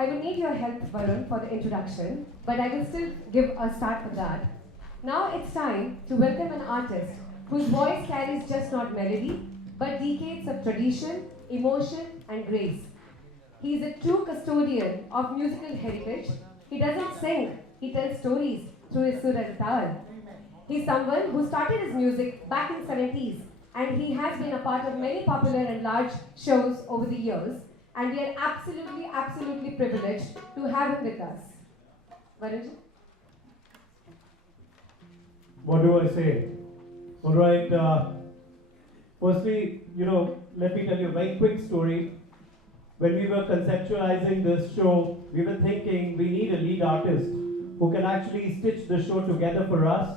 I will need your help, Varun, for the introduction, but I will still give a start for that. Now it's time to welcome an artist whose voice carries just not melody, but decades of tradition, emotion, and grace. He is a true custodian of musical heritage. He doesn't sing, he tells stories through his sur and tal. He's someone who started his music back in 70s, and he has been a part of many popular and large shows over the years, and we are absolutely privileged to have him with us. Varun? What do I say? All right. Firstly, let me tell you a very quick story. When we were conceptualizing this show, we were thinking we need a lead artist who can actually stitch the show together for us.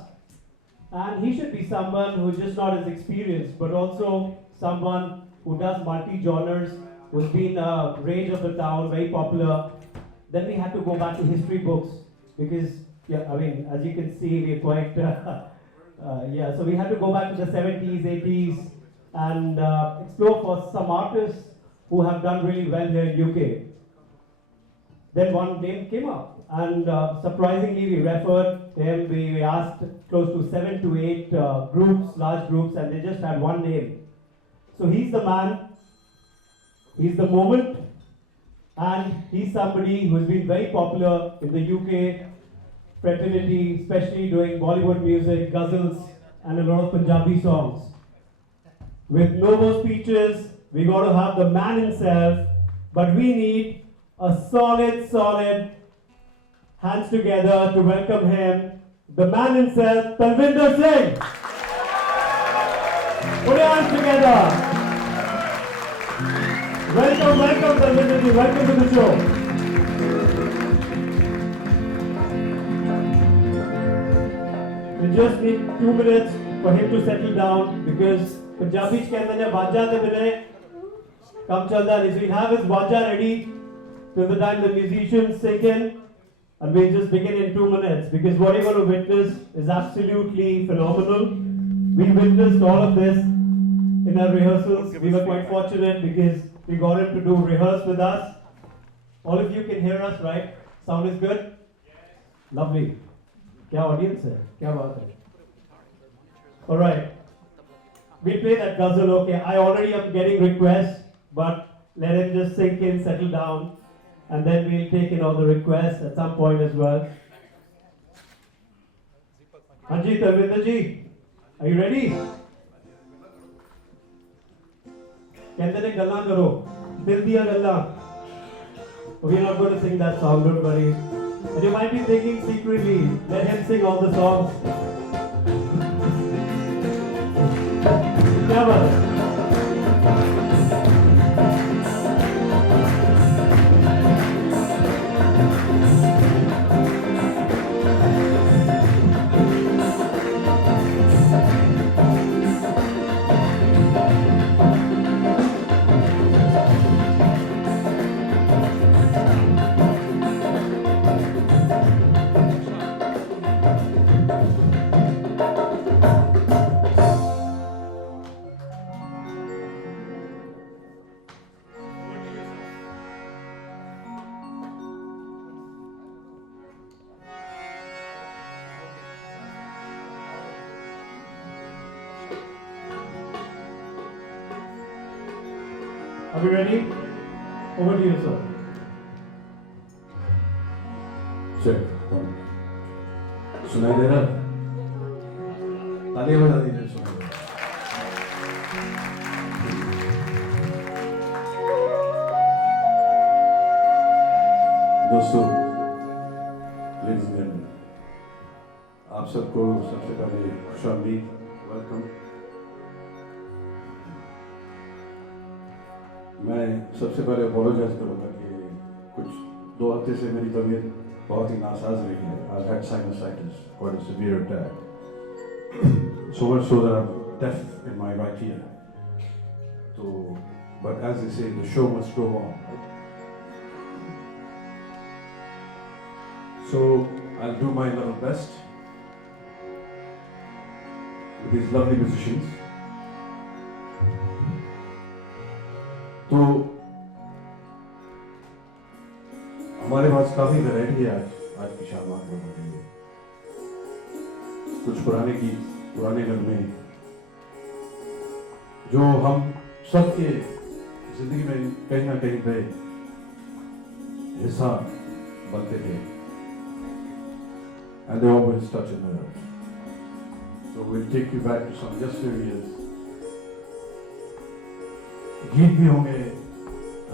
And he should be someone who's just not as experienced, but also someone who does multi-genres, who's been a rage of the town, very popular. Then we had to go back to history books because, as you can see, we're quite, so we had to go back to the 70s, 80s, and explore for some artists who have done really well here in UK. Then one name came up, and surprisingly we referred him. We asked close to 7 to 8 groups, large groups, and they just had one name. So he's the man, he's the moment, and he's somebody who's been very popular in the UK fraternity, especially doing Bollywood music, ghazals, and a lot of Punjabi songs. With no more speeches, we got to have the man himself, but we need a solid hands together to welcome him, the man himself, Talvinder Singh. Put your hands together. Welcome Talvinder ji, welcome to the show. We just need 2 minutes for him to settle down because Punjabi ke andar jab wajah de bine kam chalda nahi. So he'll have his wajah ready till the time the musicians sing in, and we'll just begin in 2 minutes because what you're going to witness is absolutely phenomenal. We witnessed all of this in our rehearsals. We were quite fortunate because we got him to do rehearse with us. All of you can hear us, right? Sound is good? Lovely. Kya audience hai? Kya baat hai? All right. We play that ghazal, okay? I already am getting requests, but let him just sink in, settle down, and then we'll take in all the requests at some point as well. Hanji, Talvinder ji, are you ready? Kehte ne gallan karo, dil diya gallan. We're not going to sing that song, don't worry. And you might be thinking secretly, let him sing all the songs. Kya baat hai? Are we ready? Over to you, sir. Check. सुनाई दे रहा? तालियां बजा दीजिए सुनाई दे दोस्तों, ladies and gentlemen, आप सबको सबसे पहले खुशामदीद, वेलकम। मैं सबसे पहले अपोलोजाइज करूँगा कि कुछ 2 हफ्ते से मेरी तबीयत बहुत ही नासाज रही है। I've had sinusitis, quite a severe attack. So much so that I'm deaf in my right ear. So, but as they say, the show must go on. Right? So I'll do my level best with these lovely musicians. तो हमारे पास काफी variety है आज की शाम आपको के लिए। कुछ पुराने गीत, पुराने नगमे जो हम सबके जिंदगी में कहीं ना कहीं पे हिस्सा बनते थे, and they always touch a nerve. So we'll take you back to some yesteryears. गीत भी होंगे,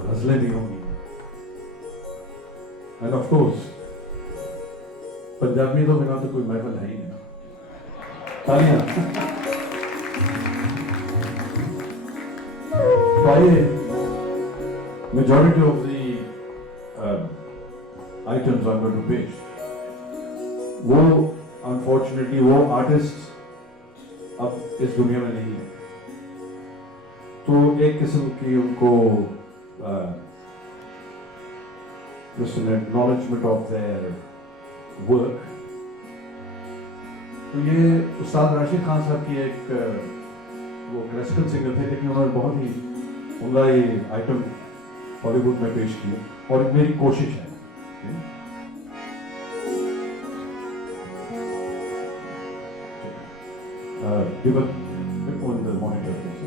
गजलें भी होंगी, and of course पंजाबी तो बिना तो कोई महफिल है ही नहीं। तालियां। तो आइए, majority of the items I'm going to pitch, वो unfortunately वो artists अब इस दुनिया में नहीं है, तो एक किस्म की उनको just an acknowledgement of their work। तो ये उस्ताद राशिद खान साहब की एक वो क्लासिकल सिंगर थे, लेकिन उन्होंने बहुत ही उम्दा ये आइटम बॉलीवुड में पेश किया, और मेरी कोशिश है give a bit on the monitor, please.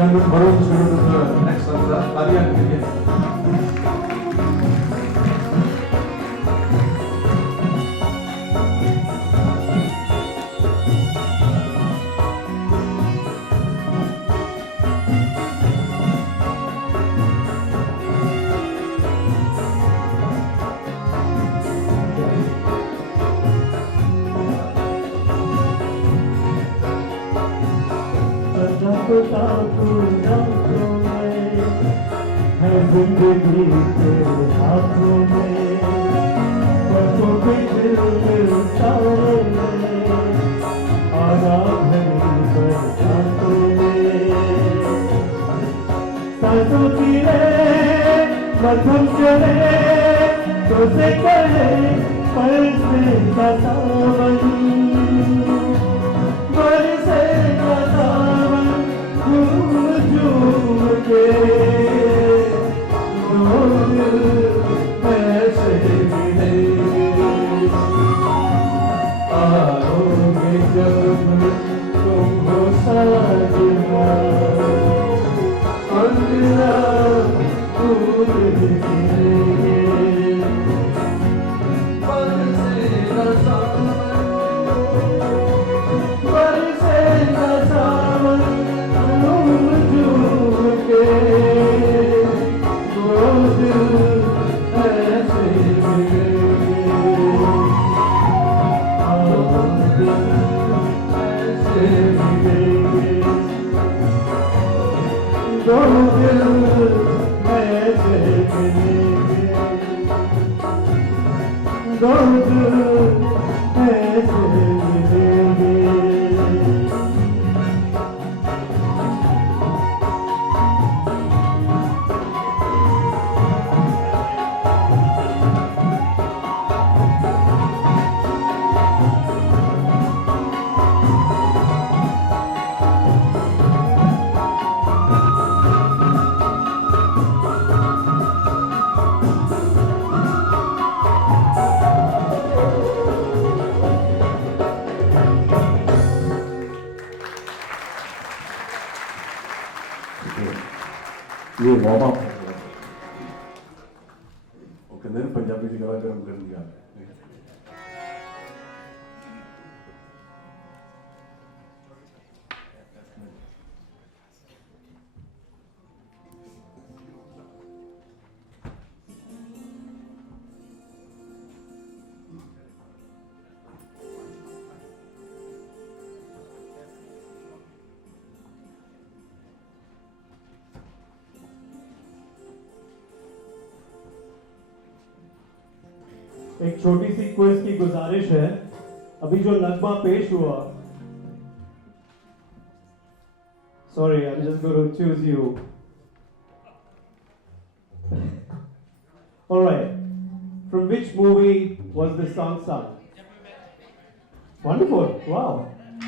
and gentlemen, Varun is going to do the next stanza. Talia and begin. है जिंदगी तेरे हाथों में, बसों के दिल मिलताओं में, आना भरी बरसातों में, सांसों की रे मधुम चले, तो से कहे परसे का सावन, बरसे का सावन, झूम झूम के ऐसे मिले, आओगे जब तुम हो साजना, अंधेरा दूर गिरेंगे, बरसेगा सावन, झूम झूम के ये वार्म अप है। वो कहते हैं पंजाबी की गला गर्म कर दिया। एक छोटी सी क्विज की गुजारिश है। अभी जो नगमा पेश हुआ, sorry I am just going to choose you. Alright, from which movie was this song sung? Wonderful, wow.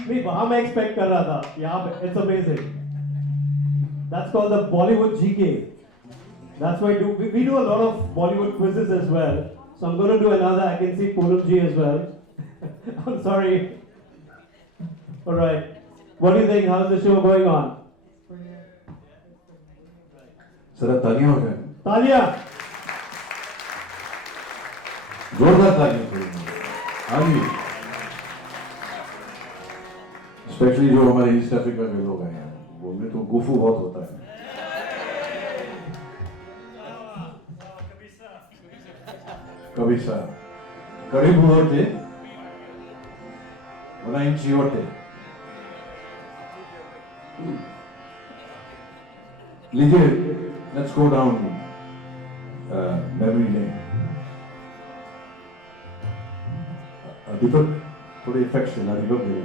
नहीं, वहां मैं एक्सपेक्ट कर रहा था, यहाँ पे it's amazing. That's called the Bollywood GK. That's why we do a lot of Bollywood quizzes as well. So I'm going to do another. I can see Poonam ji as well. I'm sorry. All right. What do you think? How's the show going on? Sir तालियां हो जाए। तालियां। जोरदार तालियां पड़ेंगी। हाँ जी। Specially जो हमारे ईस्ट अफ्रीका के लोग हैं, वो में तो गुफू बहुत होता है। Kabisa. Karibu wote. Wananchi wote. Lijie, let's go down memory lane. Deepak, थोड़े effects देना, Deepak दे।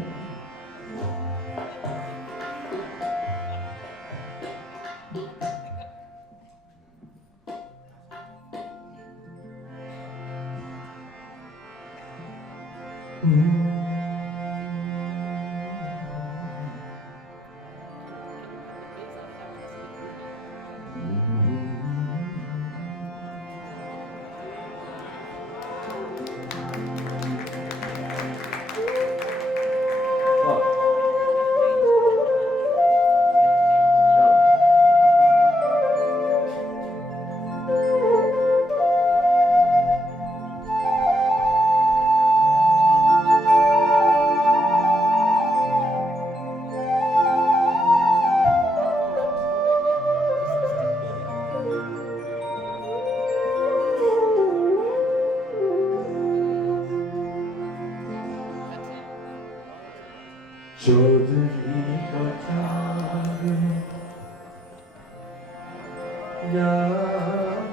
या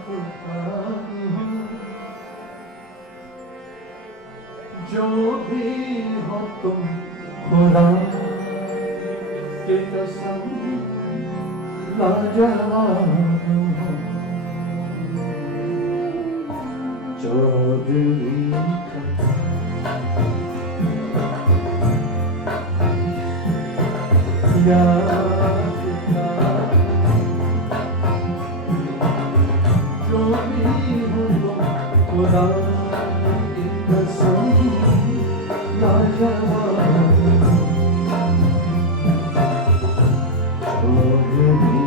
खुदा, जो भी हो तुम खुदा की कसम लाजवाब हो, चौधरी या खुदा, जो भी हो तुम खुदा की कसम लाजवाब हो, चौधरी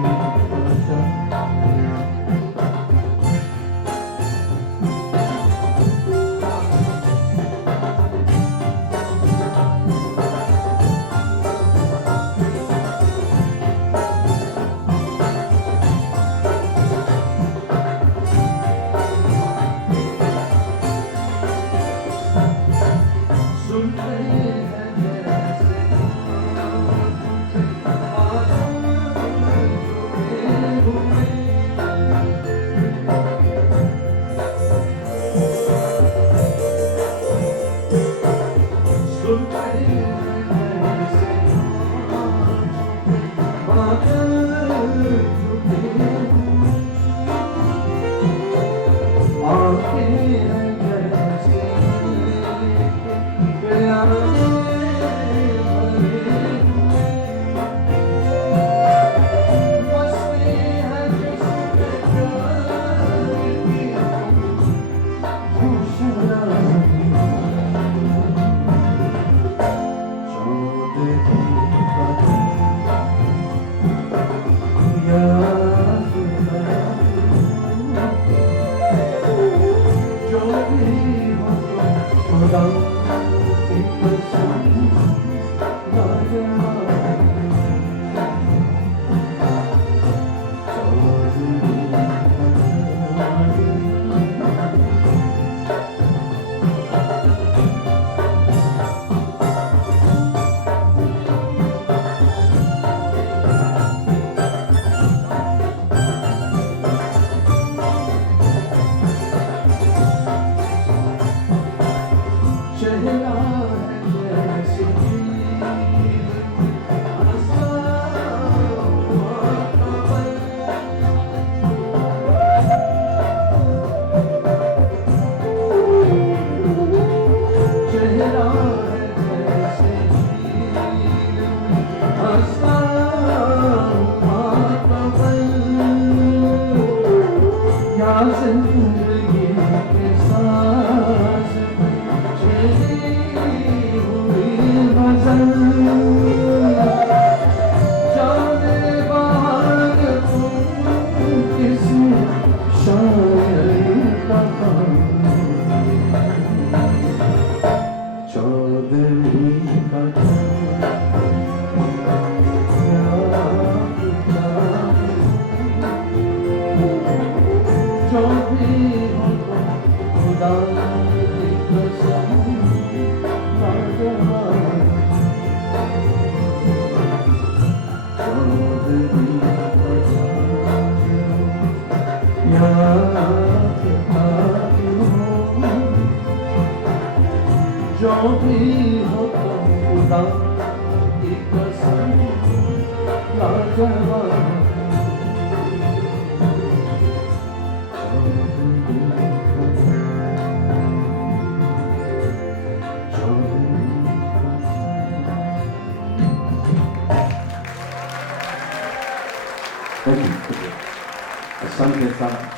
Asante sana.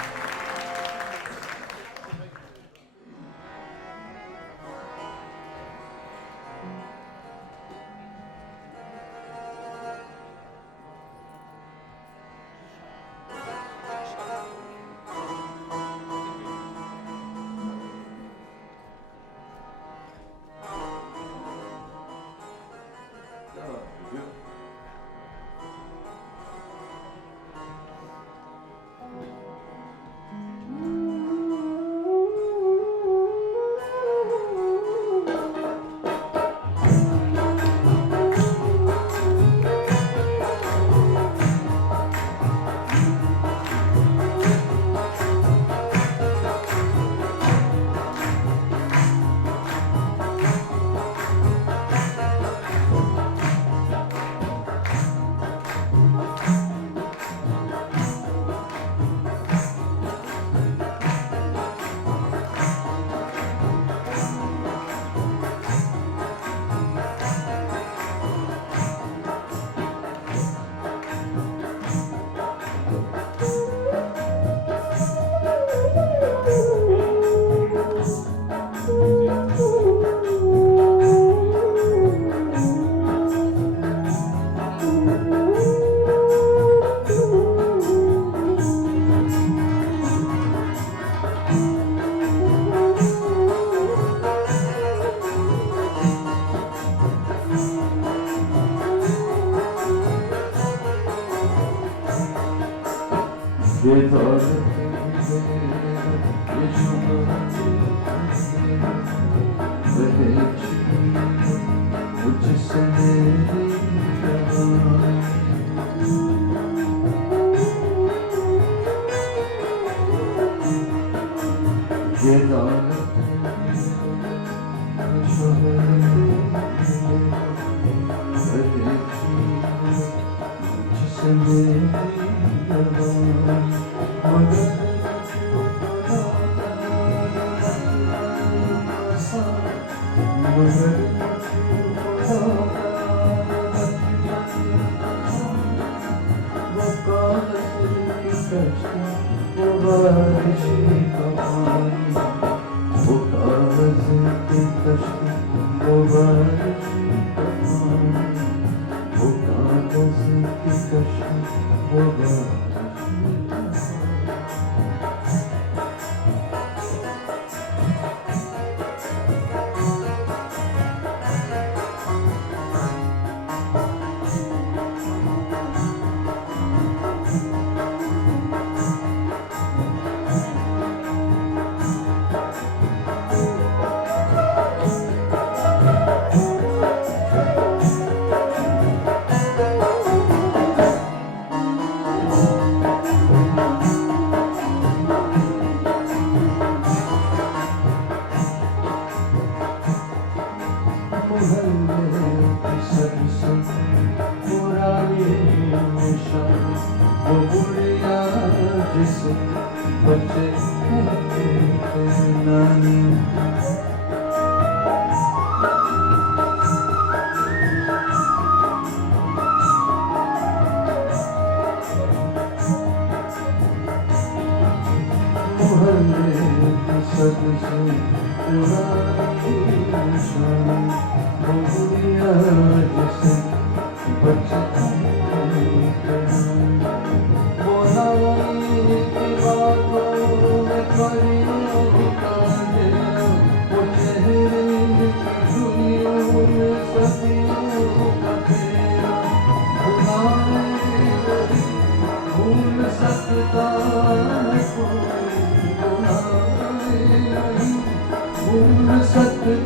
बचपन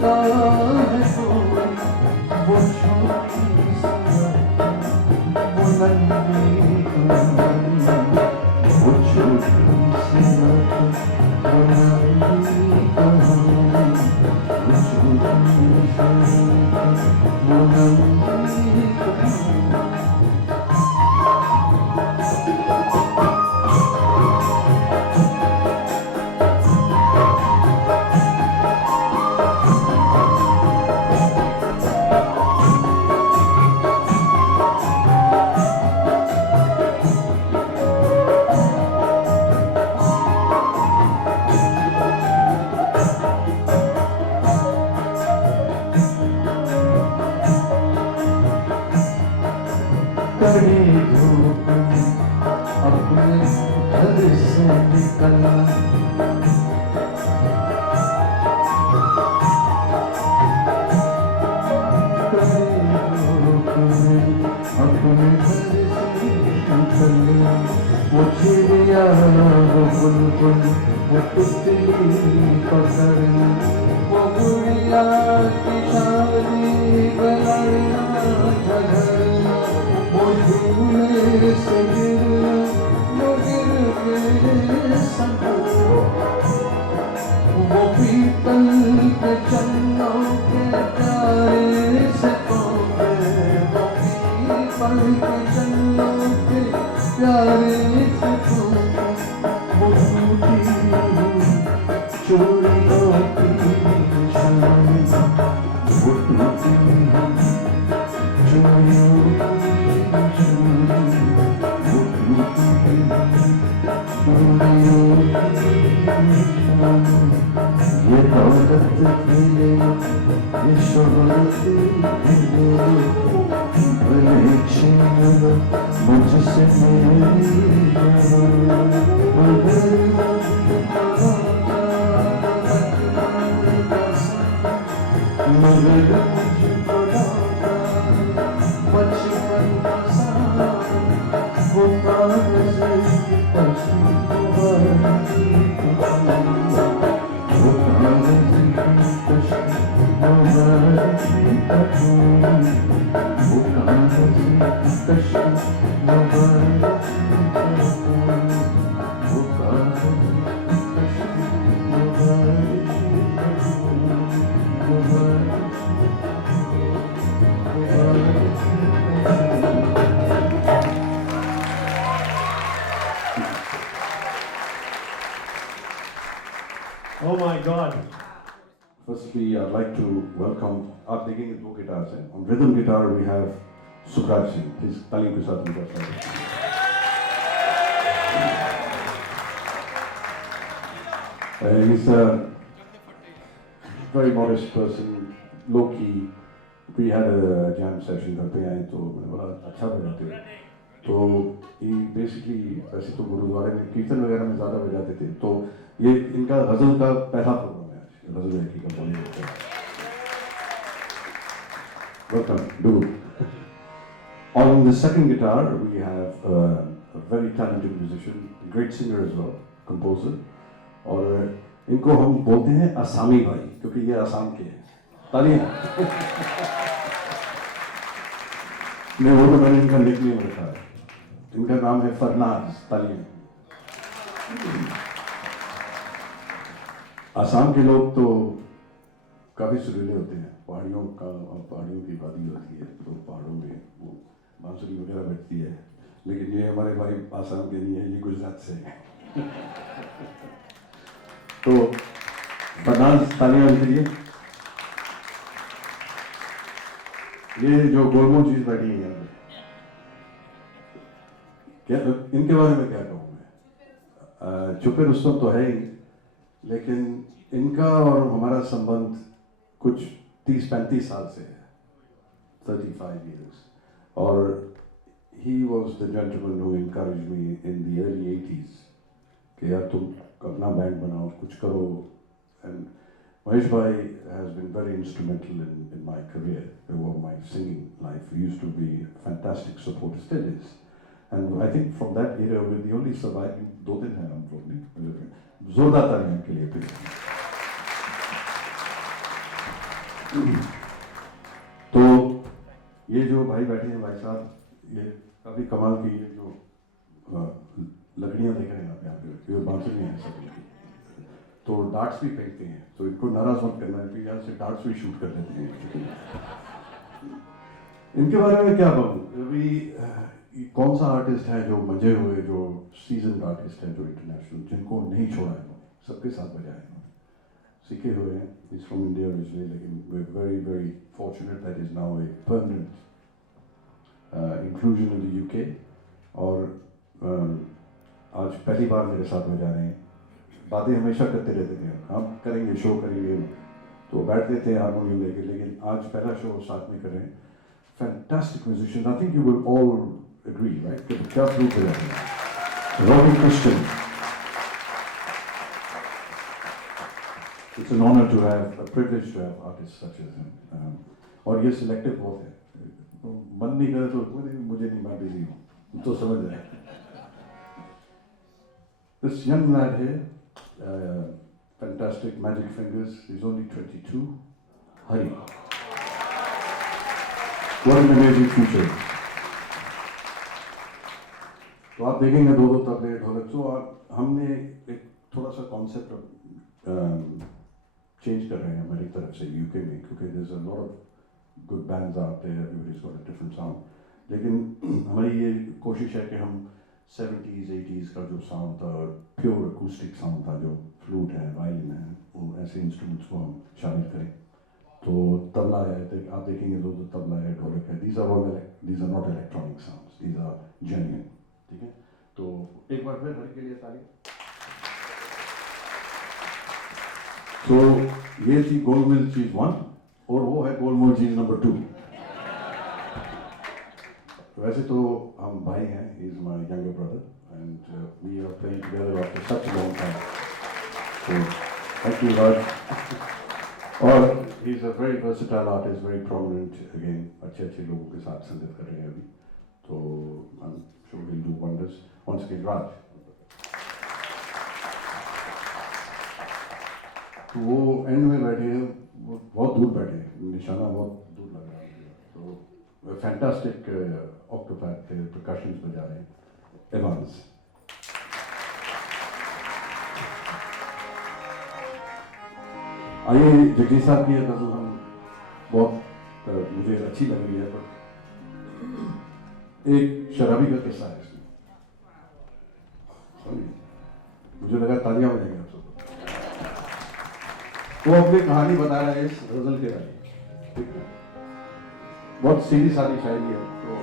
का Oh my God. Firstly, I'd like to welcome, आप देखेंगे दो गिटार्स हैं. On rhythm guitar we have Sukraj Singh. Please तालियों के साथ उनका स्वागत. He's a very modest person, low key. We had a jam session घर पे आए तो मैंने बोला अच्छा बजाते हो. तो he basically वैसे तो गुरुद्वारे में कीर्तन वगैरह में ज़्यादा बजाते थे. तो ये इनका गज़ल का पहला प्रोग्राम है आज. गज़ल है की कंपनी होता है. Welcome, do. On the second guitar we have a very talented musician, great singer as well, composer. और इनको हम बोलते हैं आसामी भाई क्योंकि ये आसाम के हैं. तालियां. नहीं वो तो मैंने इनका निकनेम रखा है. इनका नाम है फरनाज. तालियां. आसाम के लोग तो काफी सुरीले होते हैं. पहाड़ियों की वादी होती है तो पहाड़ों में वो बांसुरी वगैरह बजती है. लेकिन ये हमारे भाई आसाम के नहीं है, ये गुजरात से है. तो फरनाज तालियां उनके लिए. ये जो गोलमोल चीज बैठी है यहाँ पे, क्या इनके बारे में क्या कहूँ मैं. छुपे रुस्तम तो है ही, लेकिन इनका और हमारा संबंध कुछ 30-35 साल से है. 35 years. और he was the gentleman who encouraged me in the early 80s कि यार तुम अपना बैंड बनाओ, कुछ करो. And Mahesh Bhai has been very instrumental in my career, over my singing life. He used to be a fantastic support, still is. And I think from that era, we're the only surviving. 2 दिन हैं हम लोग नहीं. जोरदार तालियां के लिए please. तो ये जो भाई बैठे हैं भाई साहब, ये काफी कमाल की ये जो लकड़ियां देख रहे हैं आप यहाँ पे, ये बांसुरी हैं सब इनकी. तो डार्ट्स भी फेंकते हैं, तो इनको नाराज मत करना है, यहाँ से डार्ट्स भी शूट कर लेते हैं. इनके बारे में क्या कहूँ. अभी कौन सा आर्टिस्ट है जो मजे हुए, जो सीजन आर्टिस्ट है, जो इंटरनेशनल, जिनको नहीं छोड़ा इन्होंने, सबके साथ बजाया इन्होंने. सीखे हुए हैं. He's from India originally, लेकिन we're very very fortunate that is now a permanent inclusion in the UK. और आज पहली बार मेरे साथ बजा रहे हैं. बातें हमेशा करते रहते थे, हम करेंगे शो करेंगे, तो बैठते थे हारमोनियम लेके, लेकिन आज पहला शो साथ में कर रहे हैं. Fantastic musicians. I think you will all agree, right? क्या प्रूव कर रहे हैं. Robbie Christian. It's an honor to have, a privilege to have artists such as him. और ये selective बहुत है. मन नहीं करे तो मुझे नहीं, मैं busy हूँ, तो समझ रहे हैं. This young lad here, fantastic magic fingers. He's only 22. Hari. What an amazing future. तो आप देखेंगे दो तबले ढोलक. तो हमने एक थोड़ा सा कॉन्सेप्ट चेंज कर रहे हैं हमारी तरफ से यूके में, क्योंकि there's a lot of good bands out there, everybody's got a different sound. लेकिन हमारी ये कोशिश है कि हम 70s 80s का जो साउंड था, प्योर अकूस्टिक साउंड था, जो फ्लूट है, वायलिन है, वो ऐसे इंस्ट्रूमेंट्स को हम शामिल करें. तो तबला है, आप देखेंगे दो तबला है, ढोलक है. These are not electronic sounds. These are genuine. ठीक है. तो एक बार फिर हर के लिए ताली. तो ये थी गोलमोल चीज 1 और वो है गोलमोल चीज नंबर 2. वैसे तो हम भाई हैं. He is my younger brother and we are playing together after such a long time. So thank you Raj. और he is a very versatile artist, very prominent again. अच्छे लोगों के साथ संगत कर रहे हैं अभी. तो I'm sure he'll do wonders. Once again Raj. तो वो एंड में बैठे हैं, वो बहुत दूर बैठे हैं, निशाना बहुत दूर लग रहा है. तो फैंटास्टिक ऑक्टोपैड थे, परकशंस बजा रहे हैं. एवांस. आइए जगदीश साहब की गजल हम बहुत मुझे अच्छी लग रही है, पर एक शराबी का किस्सा है इसमें. मुझे लगा तालियां बजाएंगे आप सब. वो अपनी कहानी बता रहे हैं इस गजल के बारे में, ठीक है? बहुत सीधी सादी शायरी है तो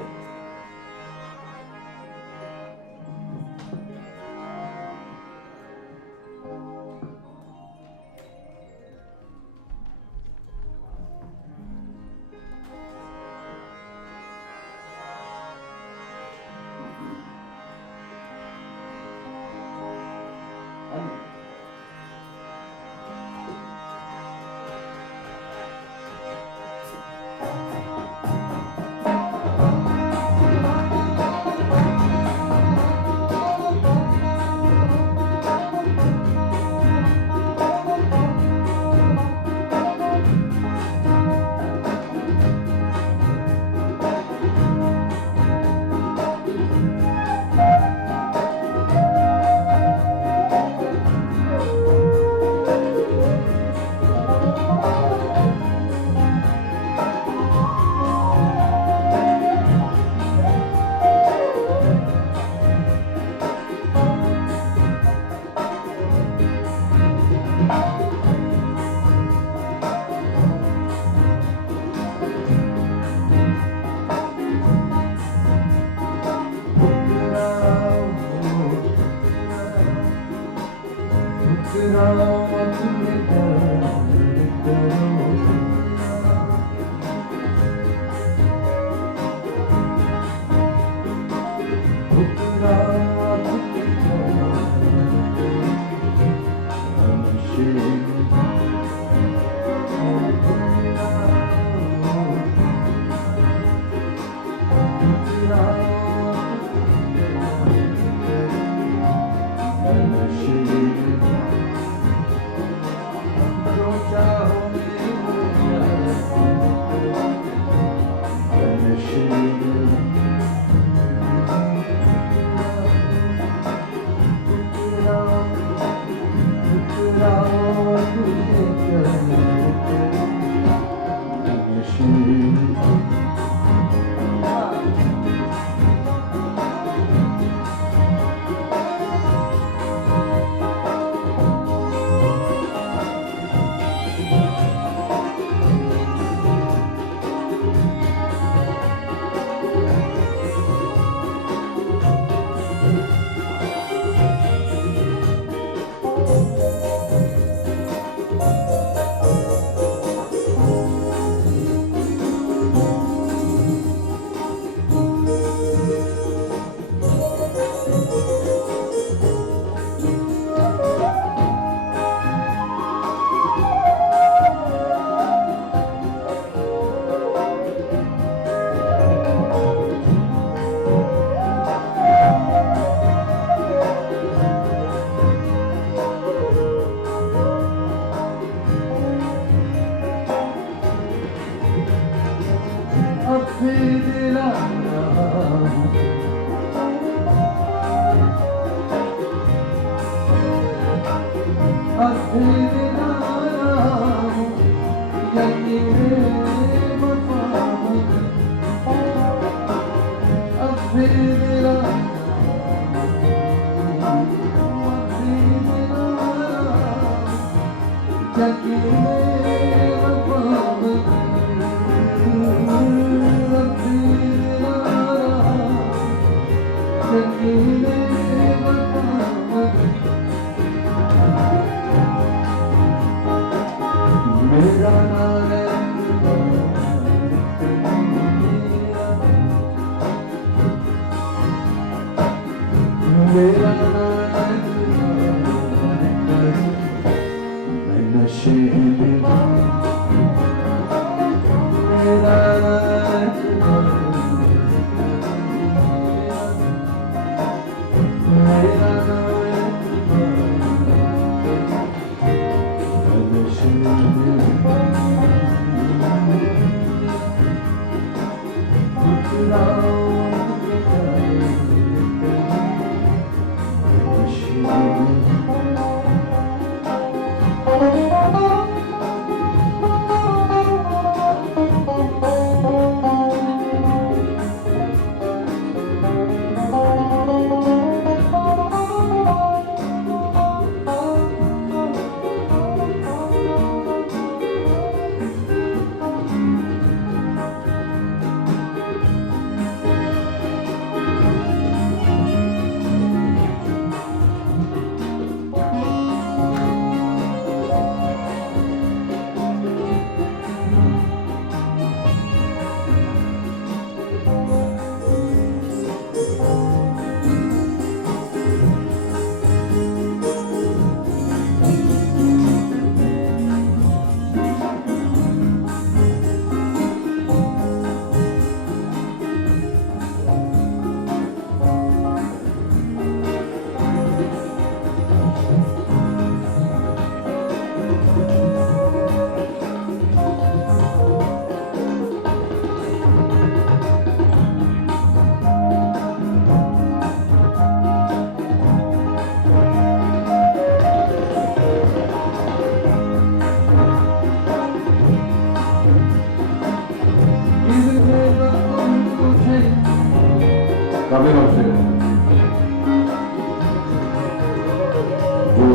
जो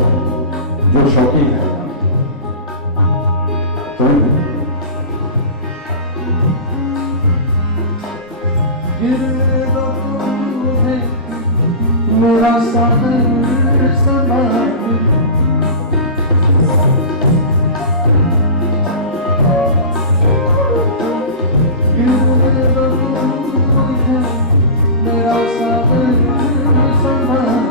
जो शौकीन है तो मेरा सागर संभाल मेरा सागर संभाल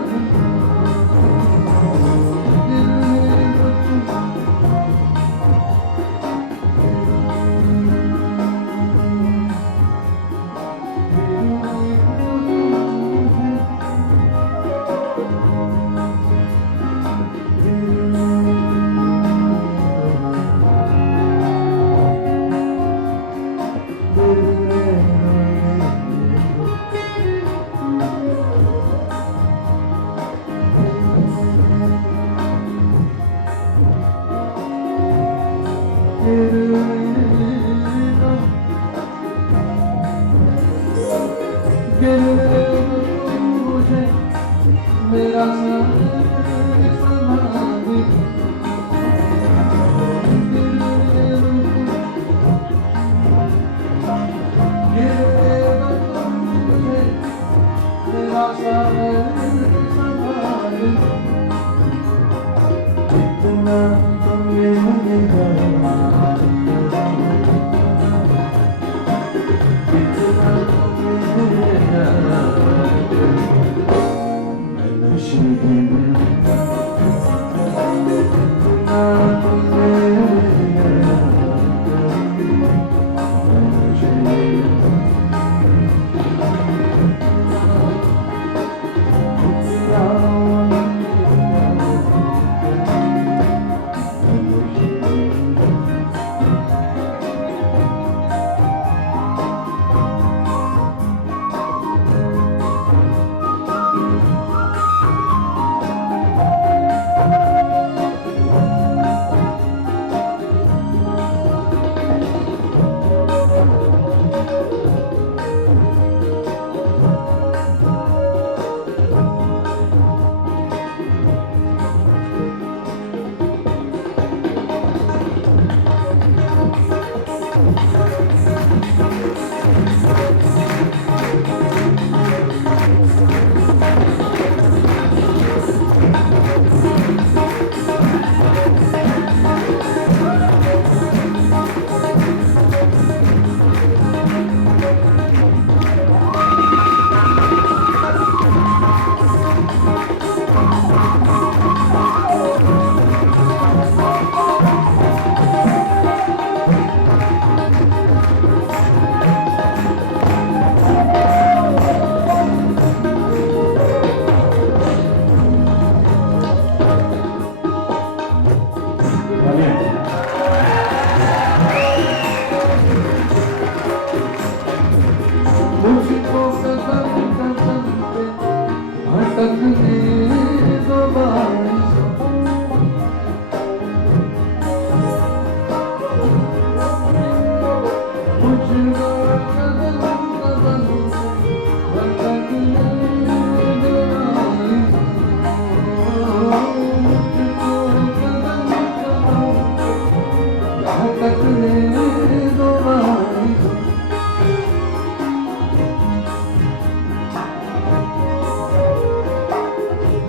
मेरा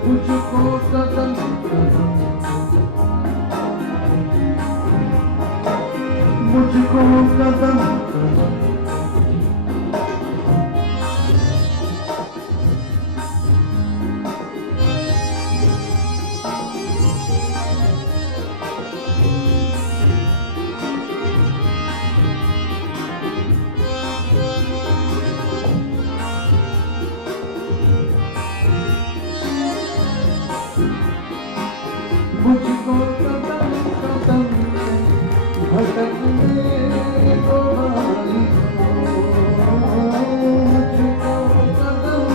मुझको कदम मुझको कदम कदम भटकने दो भाई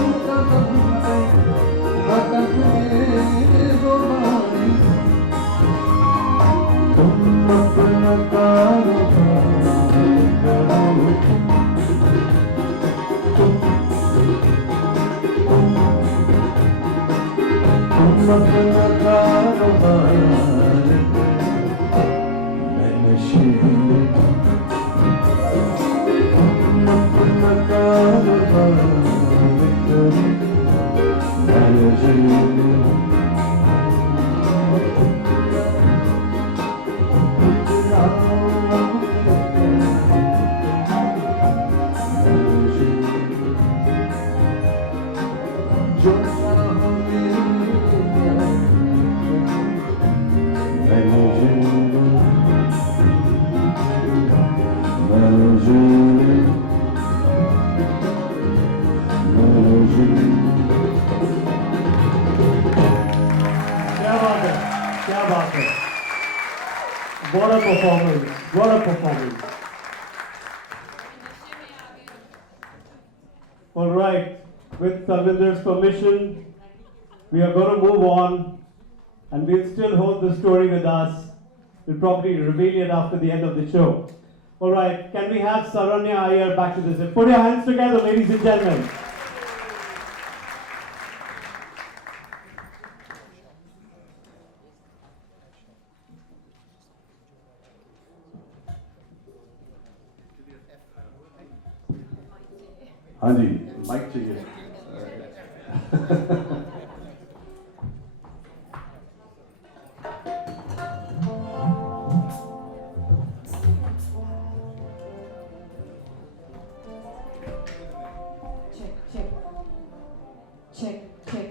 मुझको कदम कदम भटकने दो भाई तुम अपना कारोबार करो तुम अपना क्या बात है, क्या बात है. What a performance, what a performance. All right, with Sarvinder's permission, we are going to move on, and we'll still hold the story with us. We'll probably reveal it after the end of the show. All right, can we have Saranya Iyer back to this? Put your hands together, ladies and gentlemen. हाँ जी, mic चाहिए. Check, check. Check, check.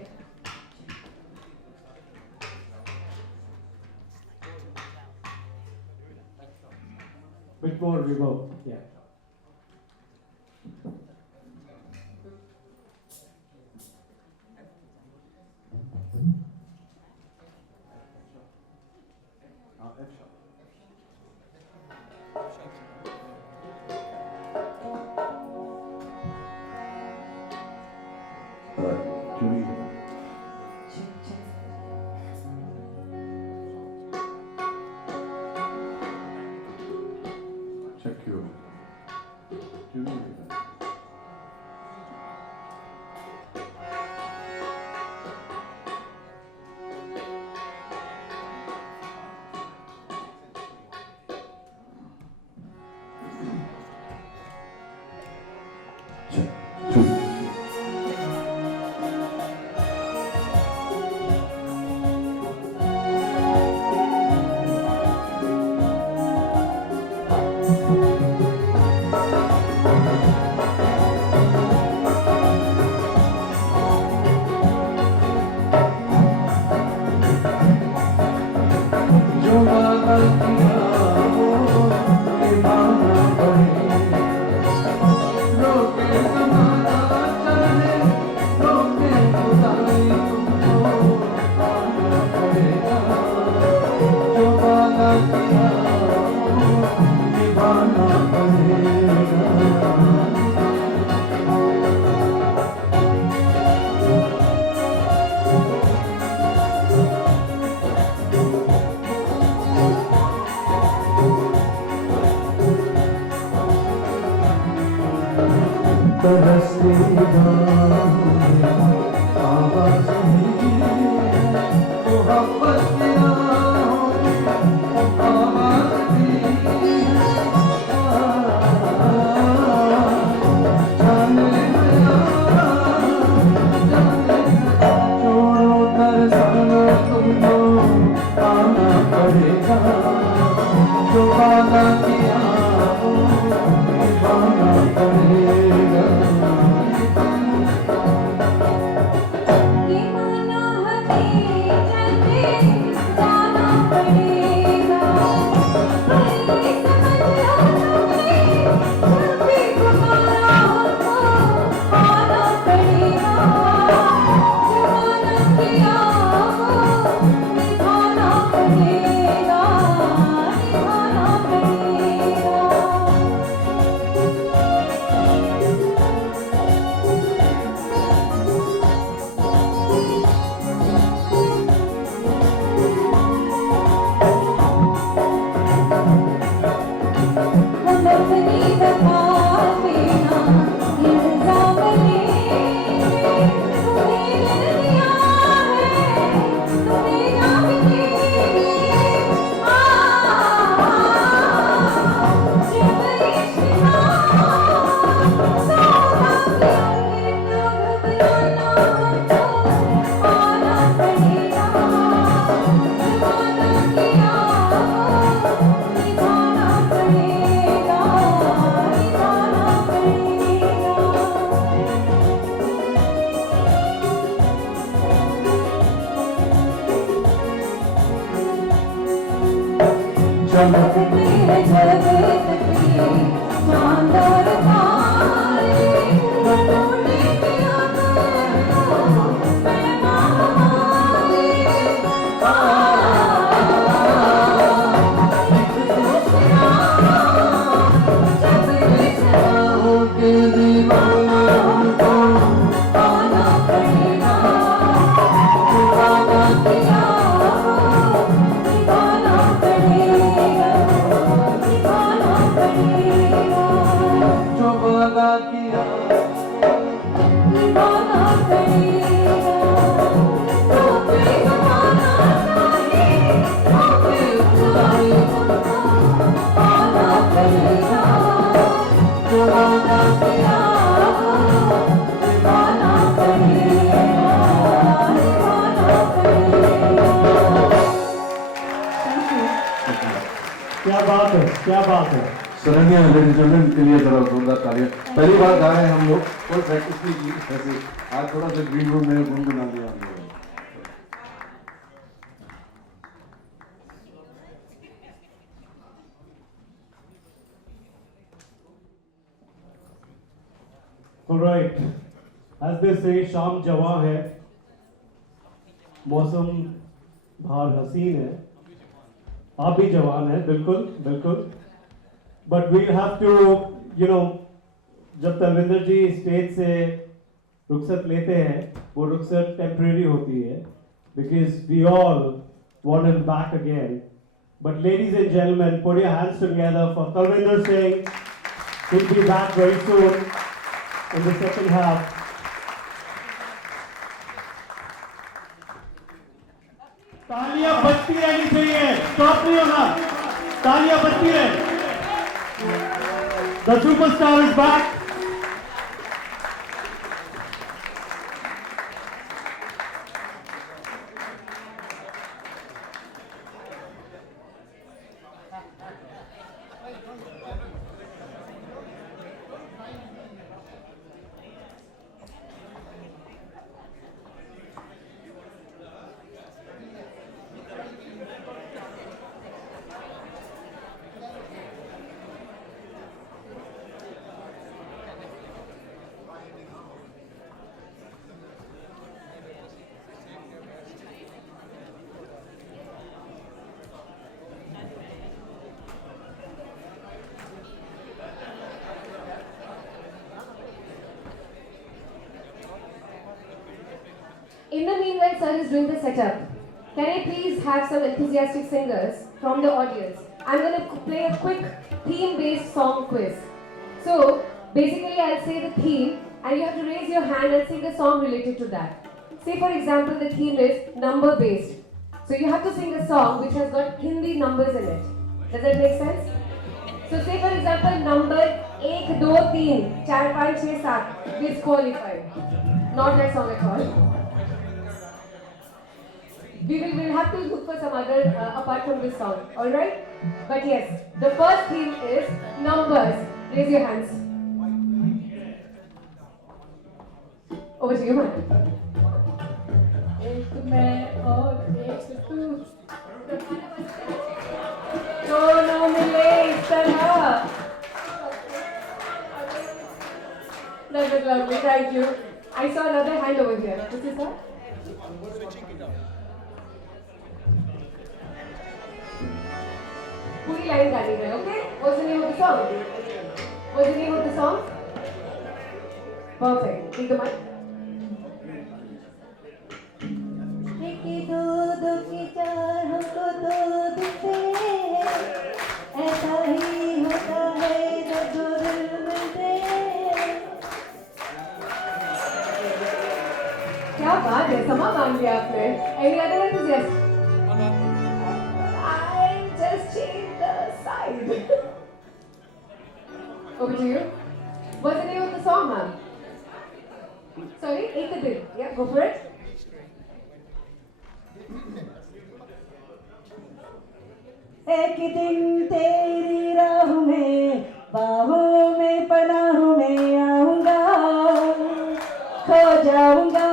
Bit more reverb, yeah. Julie. Check, check. Check you. Julie. Check. Julie. चमकती है झलकती शानदार तारे टूटे पिया क्या बात है, क्या बात है। सरन्या लेडीज चिल्ड्रन के लिए जरा जोरदार तालियां। पहली बार गा रहे हैं हम लोग, कोई प्रैक्टिस नहीं की वैसे, आज थोड़ा सा ग्रीन रूम में गुनगुना लिया हम लोग। Alright, as they say, शाम जवां है, मौसम बाहर हसीन है, आप भी जवान हैं, बिल्कुल बिल्कुल। But we'll have to, जब तलविंदर जी स्टेज से रुखसत लेते हैं, वो रुखसत टेम्परेरी होती है, because we all want him back again. But ladies and gentlemen, put your hands together for Talvinder Singh. He'll be back very soon in the second half. तालियां बजती रहनी चाहिए, स्टॉप नहीं होना, तालियां बजती रहे। The superstar is back. In the meanwhile, sir is doing the setup. Can I please have some enthusiastic singers from the audience? I'm going to play a quick theme-based song quiz. So, basically I'll say the theme and you have to raise your hand and sing a song related to that. Say for example, the theme is number-based. So you have to sing a song which has got Hindi numbers in it. Does that make sense? So say for example, number 1, 2, 3, 4, 5, 6, 7, disqualified. Not that song at all. We'll have to look for some other apart from this song, alright? But yes, the first theme is numbers. Raise your hands. Over to you, man. एक मैं और एक तू दोनों मिले इस तरह. That was lovely, thank you. I saw another hand over here. This is that? पूरी लाइन गानी है, okay? What's the name of the song? What's the name of the song? Perfect. Take the mic. एक दो दो की चार हमको दो दिखे ऐसा ही होता है जब दो दिल मिलते क्या बात है, समा मांग लिया आपने. Any other enthusiast? I just changed the side. Over to you. What's the name of the song, ma'am? Sorry, Ek Din. Yeah, go for it. एक दिन तेरी राह में बाहों में पनाह में आऊंगा खो जाऊंगा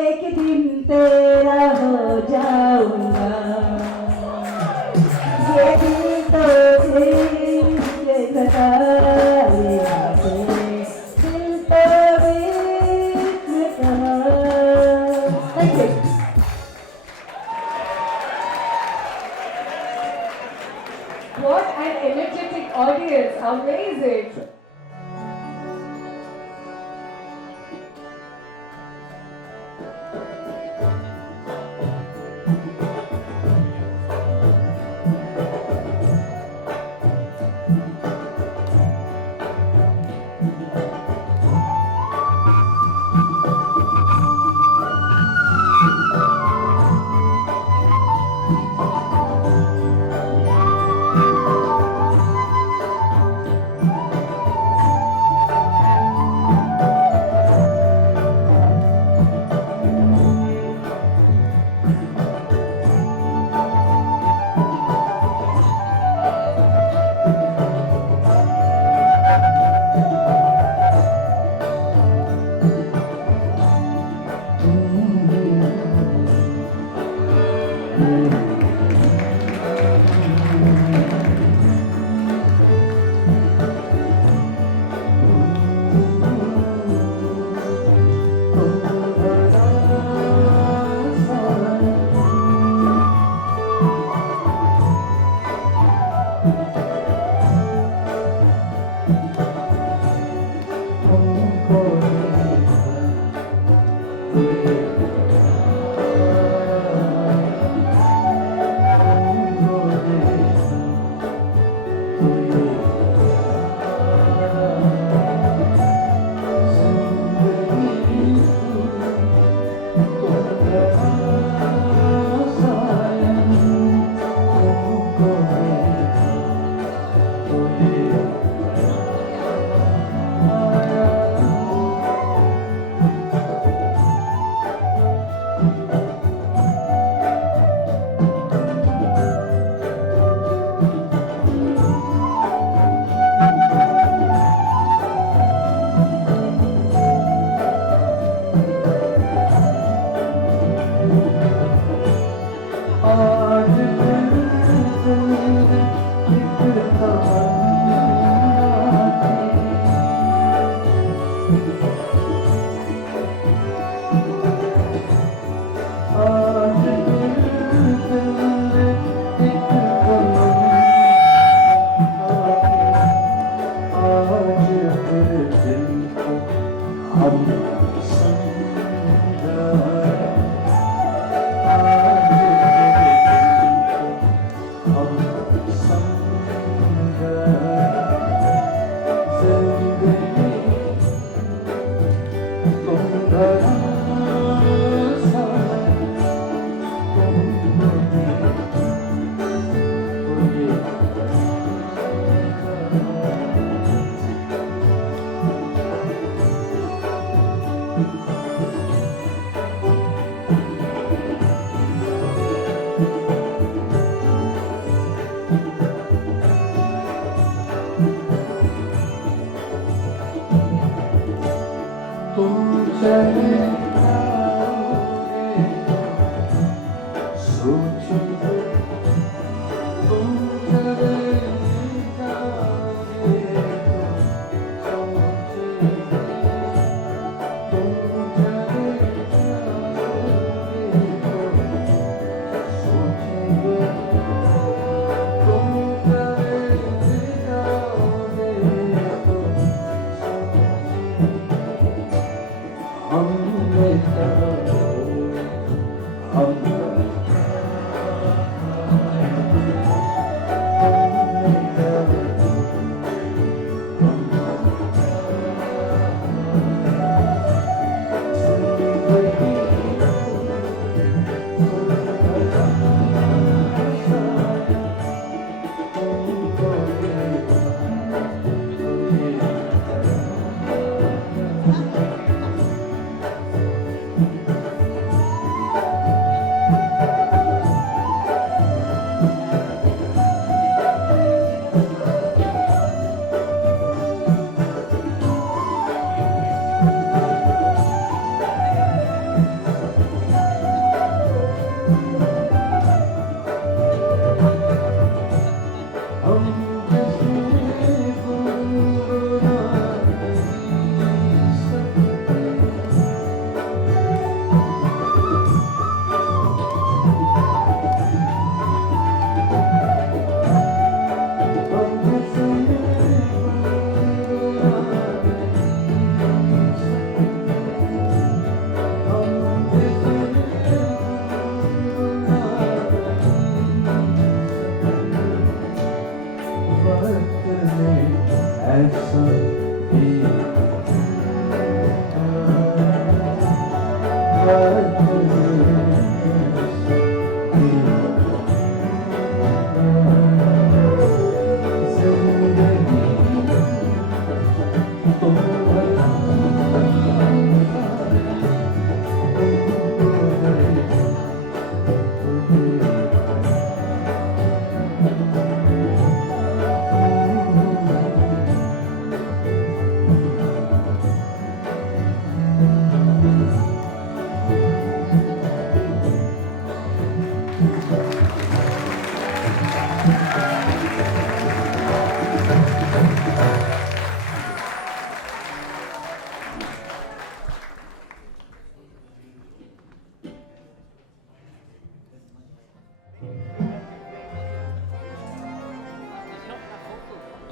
एक दिन तेरा हो जाऊंगा What an energetic audience! Amazing!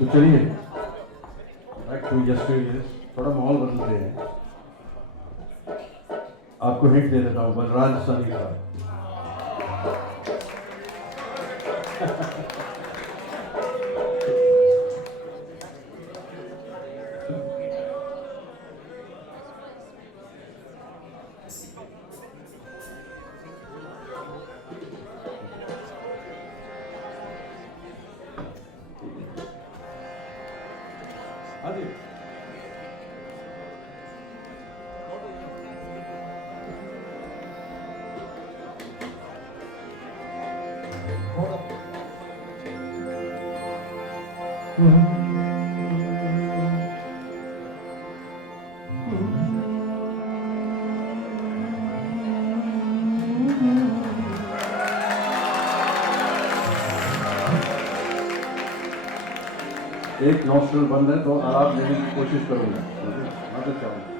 तो चलिए बैक टू यस्टरडे, थोड़ा माहौल बदलते हैं। आपको हिट दे देता हूँ, बलराज सनी का। हाँ जी। एक नॉस्ट्रल बंद है तो आराम लेने की कोशिश करूंगा, मदद चाहूंगा।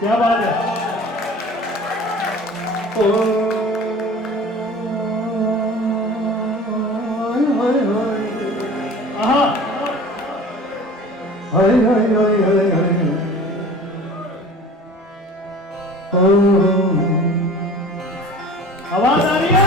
क्या बात है। आवाज आ रही है।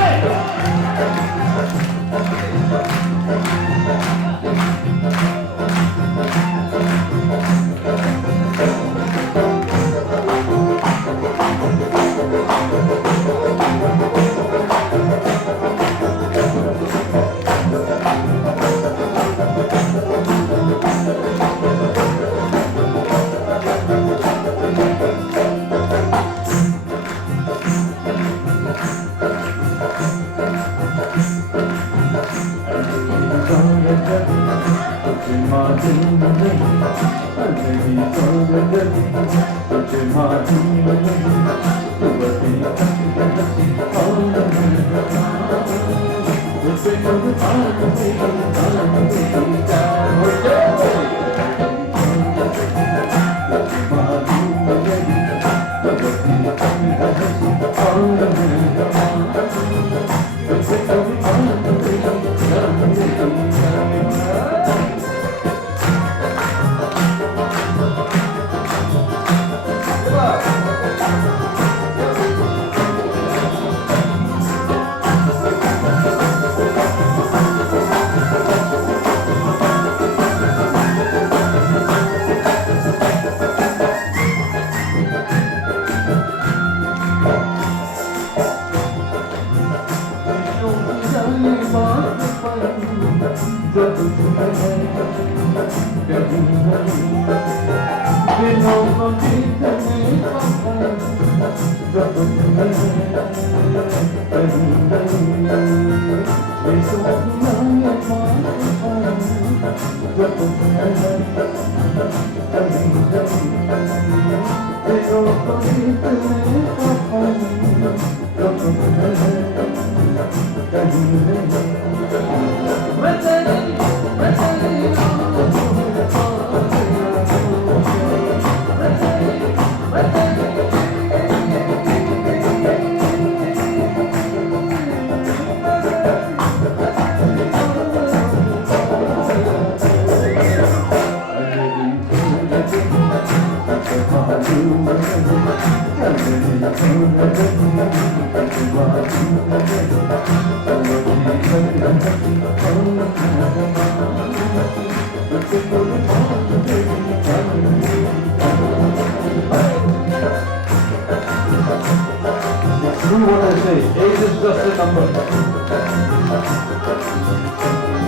Do what I say. Age is just a number.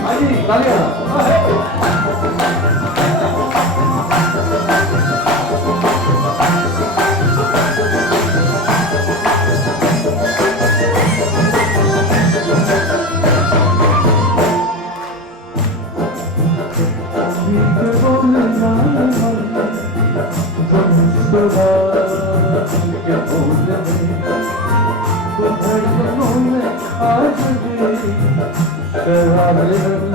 Aji, Talia. Hey. सारे रंग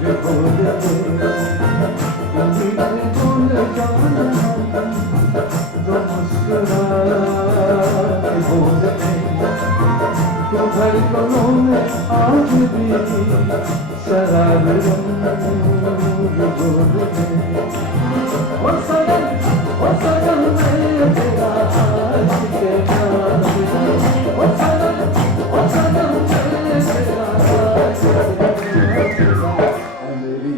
के बोलते उम्मीद भूल जाना जो मुस्कुरा के बोलते तो धड़कनों में आज भी शराब रंग बोलते ओ सनम मैं तेरा आशिक नाम ओ सनम मैं तेरा आशिक नाम मेरी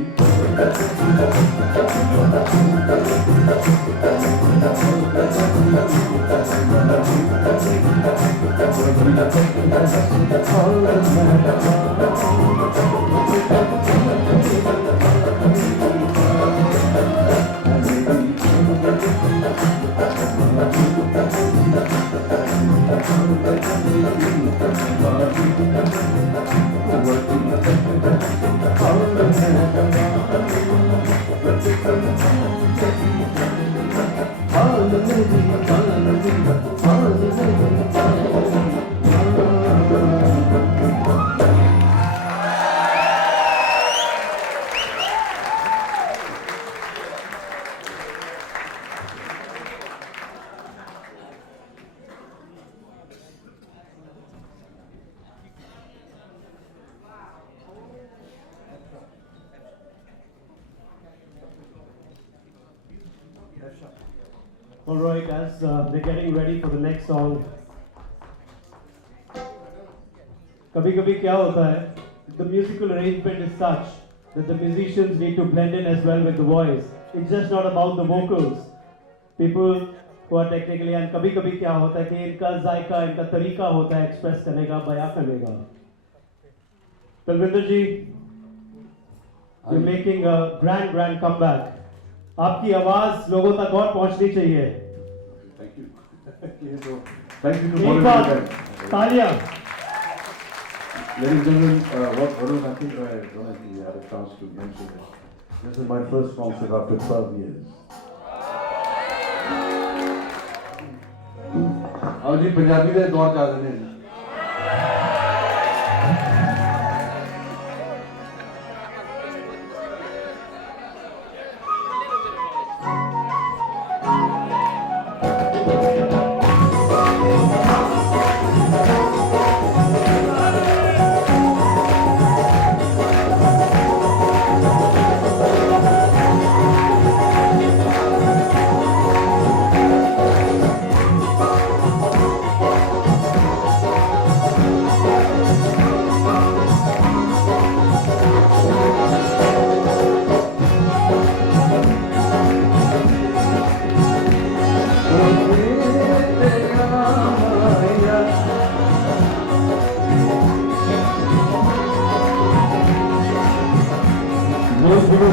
All right, as they're getting ready for the next song, कभी-कभी क्या होता है, the musical arrangement is such that the musicians need to blend in as well with the voice. It's just not about the vocals. People who are technically, and कभी-कभी क्या होता है कि इनका जायका, इनका तरीका होता है express करने का, बयां करने का. Talvinder ji, you're making a grand comeback. आपकी आवाज लोगों तक और पहुंचनी चाहिए. Thank you. Thank you to एक all बार of you. तालियां. Ladies and gentlemen, Varun, I think I don't think you had a chance to mention it. This is my first concert after 12 years. आओ जी पंजाबी दे दौर च आ जाने जी.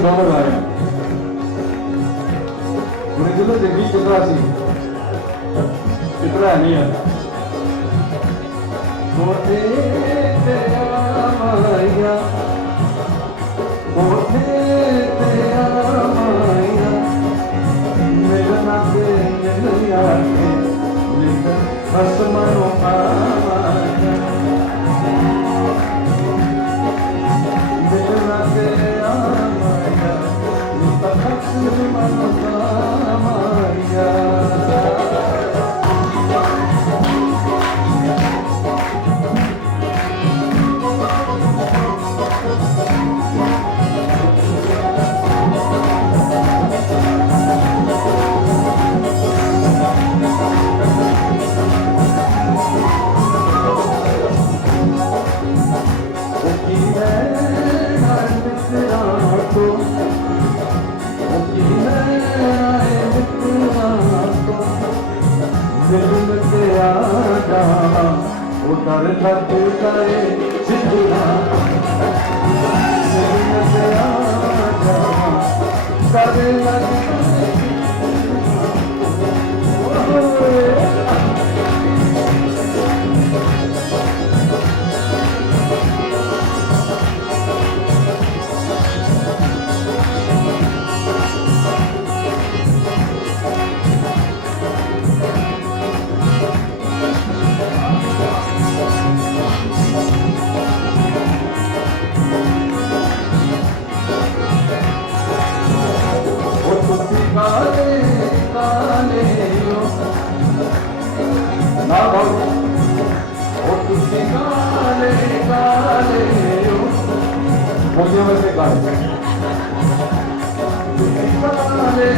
Dollar आया उन्हें जिले देखी कितना सी कितना नहीं है मोटे तेरा माया मोटे तेरा माया मेरा नाम नहीं आते लेकिन आसमानों माया मेरा नाम उतर लग गए सिद्धूरा करे लग तीनों में से गाने काले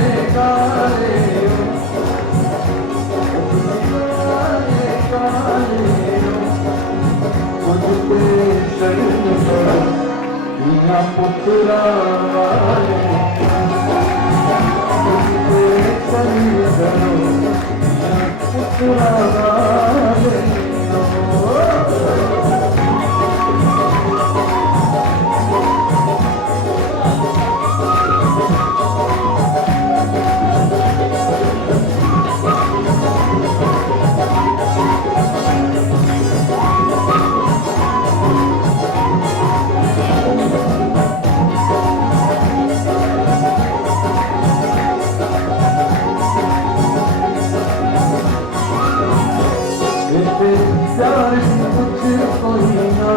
काले मुझे शरण करो बिना पुतला वाले मुझे शरण करो बिना पुतला वाले प्यार कुछ कोई ना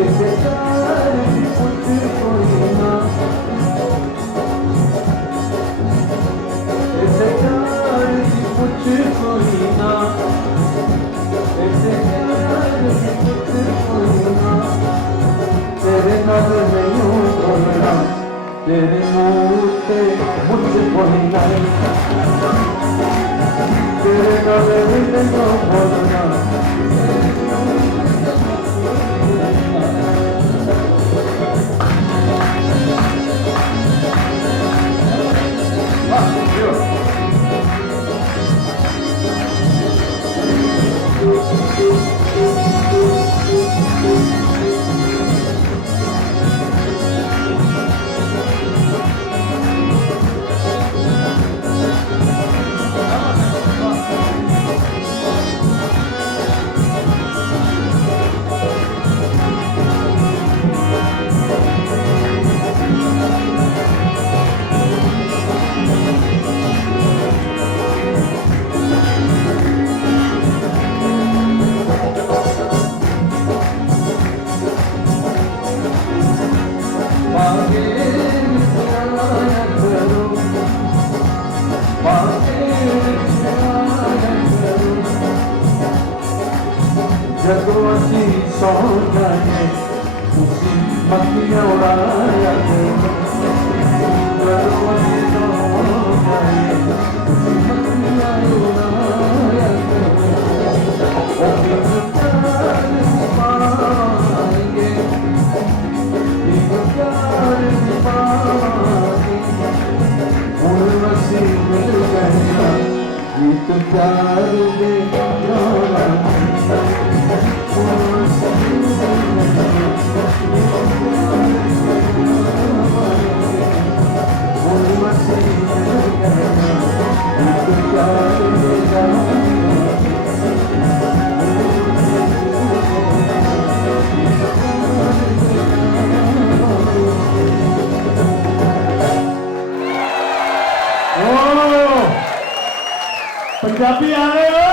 ऐसे प्यार कुछ कोई ना ऐसे प्यार कुछ कोई ना ऐसे प्यार कुछ कोई ना तेरे नाल नहीं बोलना तेरे मुँह पे मुझे कोई ना तेरे नाल नहीं बोलना जगवती सौ जाए उसी मक्खियाँ उड़ाया जगवती सौ जाए उसी मक्खियाँ उड़ाया पाएंगे प्यार पाएंगे उर्वशी मिल गया गीत प्यार दे पंजाबी आ रहे हो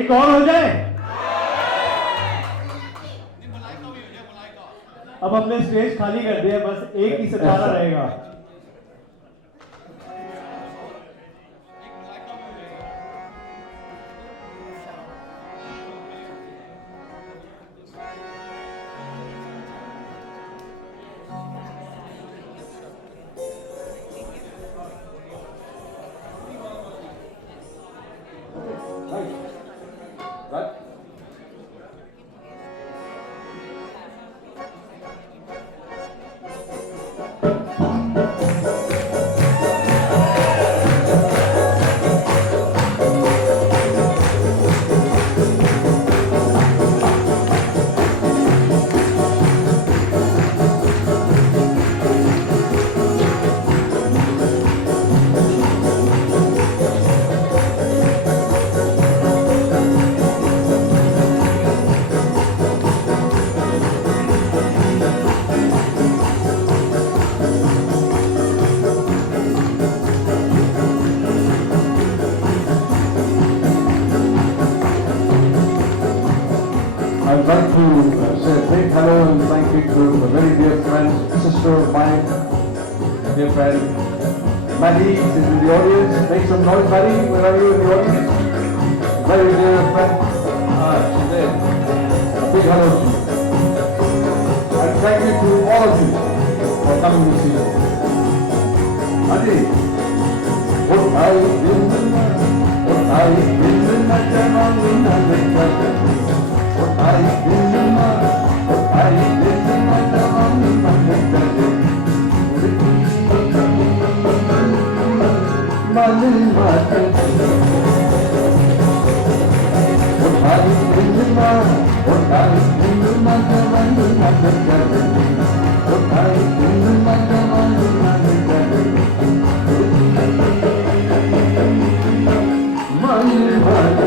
एक और हो जाए अब हमने स्टेज खाली कर दिया बस एक ही सितारा रहेगा I'd like to say a big hello and thank you to a very dear friend, sister of mine, dear friend, Maddie is in the audience. Make some noise, Maddie. Where are you in the audience? very dear friends, today, a big hello to you. And thank you to all of you for coming to see us. Adi, what I did, what I did, I cannot remember. What I did, what I did, I cannot remember. Mani mati, what I did, what I did, I cannot remember. What I did, I cannot remember. Mani mati.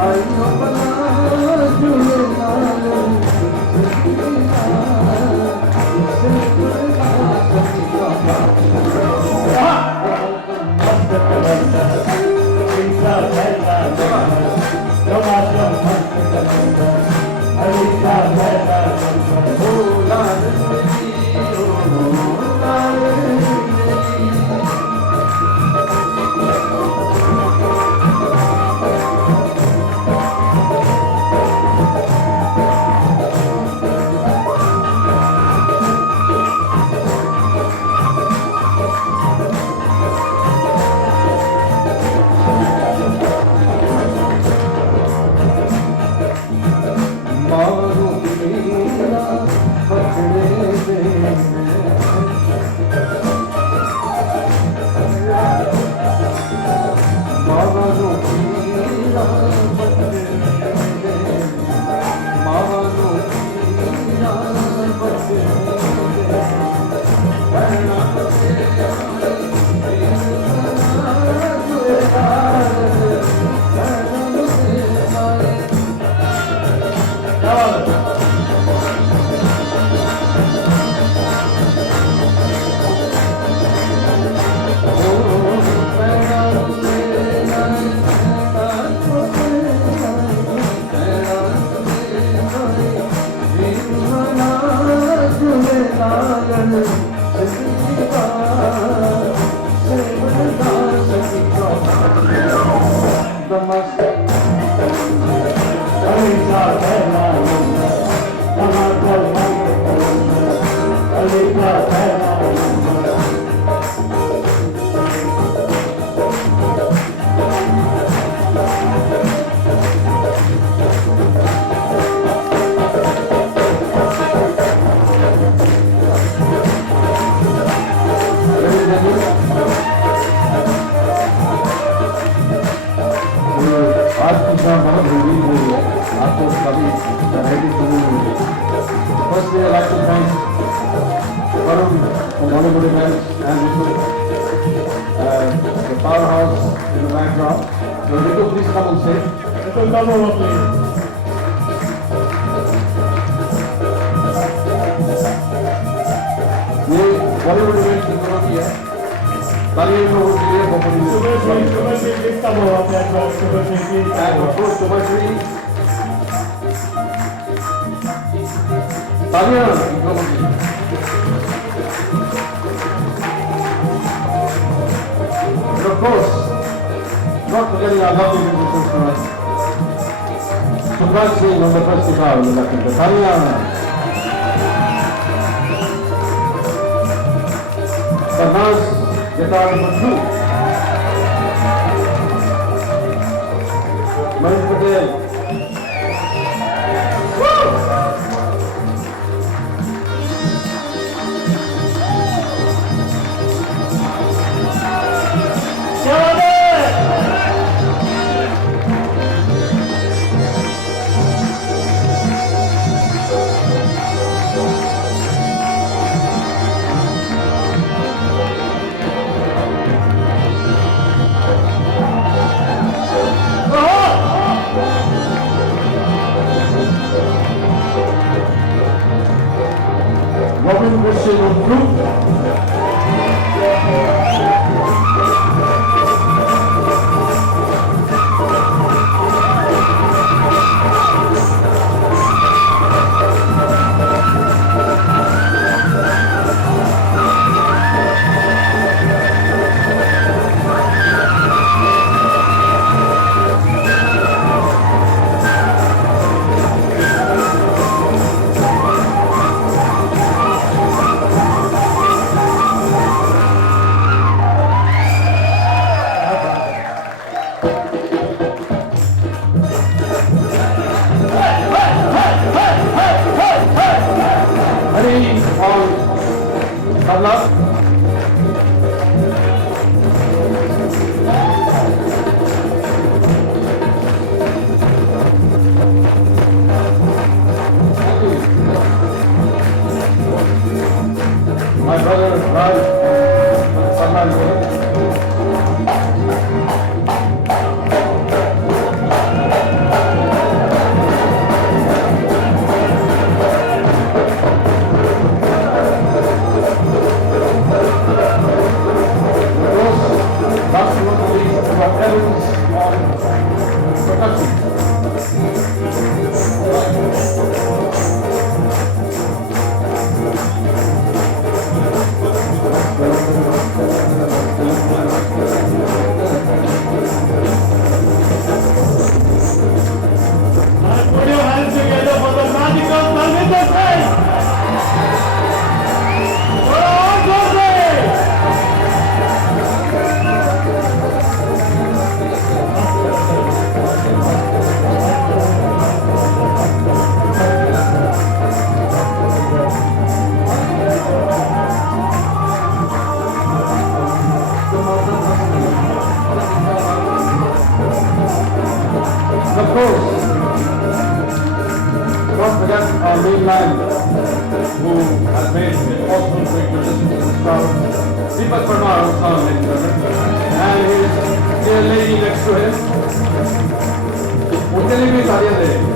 I know आज की शाम बहुत रंगीन हुई है, आपको सभी variety सुनी हुई है। Firstly, I'd like to thank Varun from Bollywood Events and Ritu, the powerhouse in the background. So Ritu, please come on stage. Ritu, come over, please. ये बॉलीवुड इवेंट की कमेटी है, तालियां इन लोगों के लिए बहुत बड़ी Subhashri, please come over, platform. Subhashri, please come and of over. course Subhashri, तालियां इन लोगों के लिए। And of course, not forgetting our lovely musicians tonight. Subhashri Singh on the first guitar on the left hand. Talia. Sarnaz guitar number 2. Manish Patel. Robin Christian on flute. On tabla. My brother Raj tabla. our mainland, who has made it possible for you to listen to the sound. Deepak Parmar on sound, ladies and gentlemen. And his dear lady next to him. उनके लिए भी तालियां दें।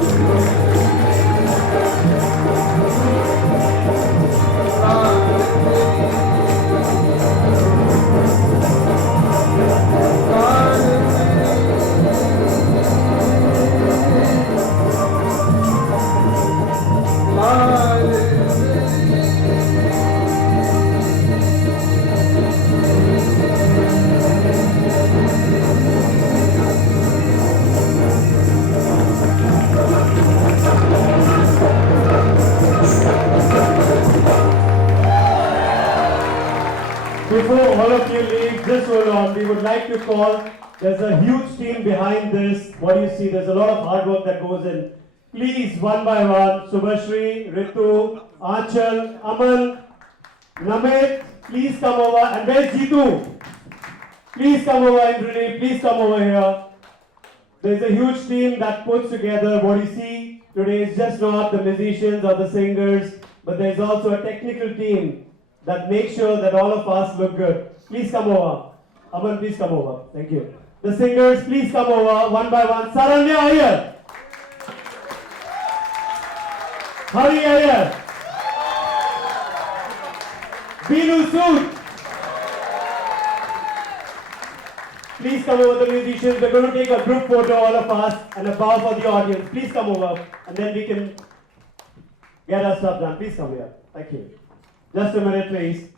Before all of you leave, just hold on. We would like to call. There's a huge team behind this. What do you see? There's a lot of hard work that goes in. Please, one by one, Subhashri, Ritu, Aanchal, Aman, Namit, please come over. And where's Jeetu? Please come over, Indrani. Please come over here. There's a huge team that puts together what you see today is just not the musicians or the singers, but there's also a technical team that makes sure that all of us look good. Please come over. Aman, please come over. Thank you. The singers, please come over one by one. Saranya Iyer. Hari Iyer. Binu Sood. Please come over, the musicians. We're going to take a group photo, all of us, and a bow for the audience. Please come over, and then we can get our stuff done. Please come here. Thank you. Just a minute, please.